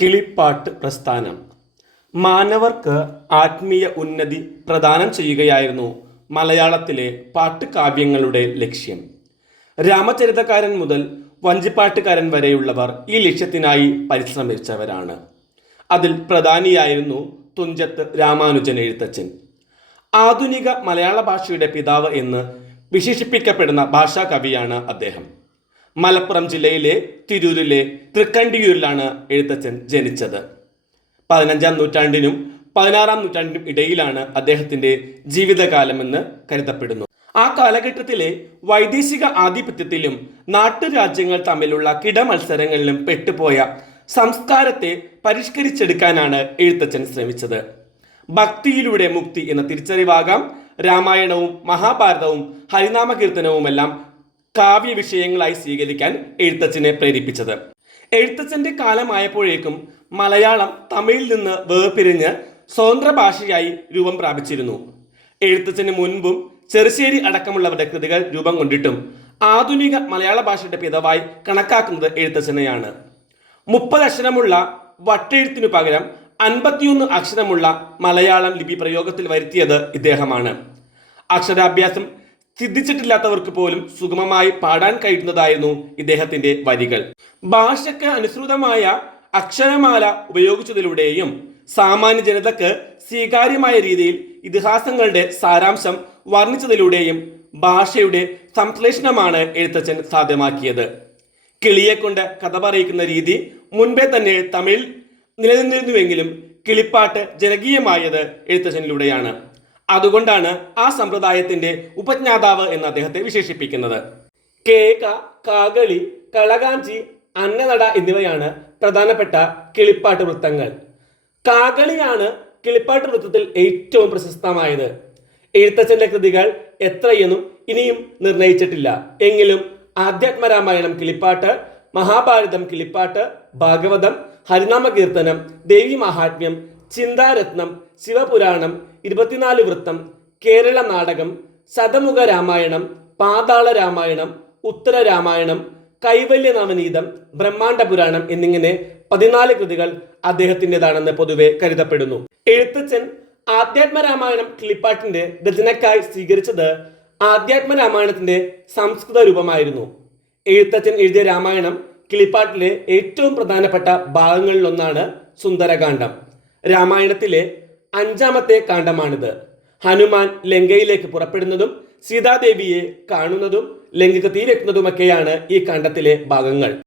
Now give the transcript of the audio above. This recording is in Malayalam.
കിളിപ്പാട്ട് പ്രസ്ഥാനം. മാനവർക്ക് ആത്മീയ ഉന്നതി പ്രദാനം ചെയ്യുകയായിരുന്നു മലയാളത്തിലെ പാട്ടുകാവ്യങ്ങളുടെ ലക്ഷ്യം. രാമചരിതക്കാരൻ മുതൽ വഞ്ചിപ്പാട്ടുകാരൻ വരെയുള്ളവർ ഈ ലക്ഷ്യത്തിനായി പരിശ്രമിച്ചവരാണ്. അതിൽ പ്രധാനിയായിരുന്നു തുഞ്ചത്ത് രാമാനുജൻ എഴുത്തച്ഛൻ. ആധുനിക മലയാള ഭാഷയുടെ പിതാവ് എന്ന് വിശേഷിപ്പിക്കപ്പെടുന്ന ഭാഷാ കവിയാണ് അദ്ദേഹം. മലപ്പുറം ജില്ലയിലെ തിരൂരിലെ തൃക്കണ്ടിയൂരിലാണ് എഴുത്തച്ഛൻ ജനിച്ചത്. പതിനഞ്ചാം നൂറ്റാണ്ടിനും പതിനാറാം നൂറ്റാണ്ടിനും ഇടയിലാണ് അദ്ദേഹത്തിന്റെ ജീവിതകാലമെന്ന് കരുതപ്പെടുന്നു. ആ കാലഘട്ടത്തിലെ വൈദേശിക ആധിപത്യത്തിലും നാട്ടുരാജ്യങ്ങൾ തമ്മിലുള്ള കിടമത്സരങ്ങളിലും പെട്ടുപോയ സംസ്കാരത്തെ പരിഷ്കരിച്ചെടുക്കാനാണ് എഴുത്തച്ഛൻ ശ്രമിച്ചത്. ഭക്തിയിലൂടെ മുക്തി എന്ന തിരിച്ചറിവാകാം രാമായണവും മഹാഭാരതവും ഹരിനാമ കീർത്തനവുമെല്ലാം കാവ്യ വിഷയങ്ങളായി സ്വീകരിക്കാൻ എഴുത്തച്ഛനെ പ്രേരിപ്പിച്ചത്. എഴുത്തച്ഛന്റെ കാലമായപ്പോഴേക്കും മലയാളം തമിഴിൽ നിന്ന് വേർപിരിഞ്ഞ് സ്വതന്ത്ര ഭാഷയായി രൂപം പ്രാപിച്ചിരുന്നു. എഴുത്തച്ഛന് മുൻപും ചെറുശ്ശേരി അടക്കമുള്ളവരുടെ കൃതികൾ രൂപം കൊണ്ടിട്ടും ആധുനിക മലയാള ഭാഷയുടെ പിതാവായി കണക്കാക്കുന്നത് എഴുത്തച്ഛനെയാണ്. മുപ്പത് അക്ഷരമുള്ള വട്ടെഴുത്തിനു പകരം അൻപത്തിയൊന്ന് അക്ഷരമുള്ള മലയാളം ലിപി പ്രയോഗത്തിൽ വരുത്തിയത് ഇദ്ദേഹമാണ്. അക്ഷരാഭ്യാസം സിദ്ധിച്ചിട്ടില്ലാത്തവർക്ക് പോലും സുഗമമായി പാടാൻ കഴിയുന്നതായിരുന്നു ഇദ്ദേഹത്തിന്റെ വരികൾ. ഭാഷയ്ക്ക് അനുസൃതമായ അക്ഷരമാല ഉപയോഗിച്ചതിലൂടെയും സാമാന്യ ജനതക്ക് സ്വീകാര്യമായ രീതിയിൽ ഇതിഹാസങ്ങളുടെ സാരാംശം വർണിച്ചതിലൂടെയും ഭാഷയുടെ സംശ്ലേഷണമാണ് എഴുത്തച്ഛൻ സാധ്യമാക്കിയത്. കിളിയെ കൊണ്ട് കഥ പറയിക്കുന്ന രീതി മുൻപേ തന്നെ തമിഴിൽ നിലനിന്നിരുന്നുവെങ്കിലും കിളിപ്പാട്ട് ജനകീയമായത് എഴുത്തച്ഛനിലൂടെയാണ്. അതുകൊണ്ടാണ് ആ സമ്പ്രദായത്തിന്റെ ഉപജ്ഞാതാവ് എന്ന് അദ്ദേഹത്തെ വിശേഷിപ്പിക്കുന്നത്. കേക കാകളി കളകാഞ്ചി അന്നനട എന്നിവയാണ് പ്രധാനപ്പെട്ട കിളിപ്പാട്ട് വൃത്തങ്ങൾ. കാകളിയാണ് കിളിപ്പാട്ട് വൃത്തത്തിൽ ഏറ്റവും പ്രശസ്തമായത്. എഴുത്തച്ഛന്റെ കൃതികൾ എത്രയെന്നും ഇനിയും നിർണയിച്ചിട്ടില്ല. എങ്കിലും ആധ്യാത്മരാമായണം കിളിപ്പാട്ട് മഹാഭാരതം കിളിപ്പാട്ട് ഭാഗവതം ഹരിനാമ കീർത്തനം ദേവി മഹാത്മ്യം ചിന്താരത്നം ശിവപുരാണം ഇരുപത്തിനാല് വൃത്തം കേരള നാടകം ശതമുഖ രാമായണം പാതാള രാമായണം ഉത്തര രാമായണം കൈവല്യ നവനീതം ബ്രഹ്മാണ്ട പുരാണം എന്നിങ്ങനെ പതിനാല് കൃതികൾ അദ്ദേഹത്തിന്റെതാണെന്ന് പൊതുവെ കരുതപ്പെടുന്നു. എഴുത്തച്ഛൻ ആധ്യാത്മരാമായണം കിളിപ്പാട്ടിന്റെ രചനക്കായി സ്വീകരിച്ചത് ആധ്യാത്മരാമായണത്തിന്റെ സംസ്കൃത രൂപമായിരുന്നു. എഴുത്തച്ഛൻ എഴുതിയ രാമായണം കിളിപ്പാട്ടിലെ ഏറ്റവും പ്രധാനപ്പെട്ട ഭാഗങ്ങളിലൊന്നാണ് സുന്ദരകാന്ഡം. രാമായണത്തിലെ അഞ്ചാമത്തെ കാണ്ഡമാണിത്. ഹനുമാൻ ലങ്കയിലേക്ക് പുറപ്പെടുന്നതും സീതാദേവിയെ കാണുന്നതും ലങ്കയ്ക്ക് തീരെത്തുന്നതുമൊക്കെയാണ് ഈ കാണ്ഡത്തിലെ ഭാഗങ്ങൾ.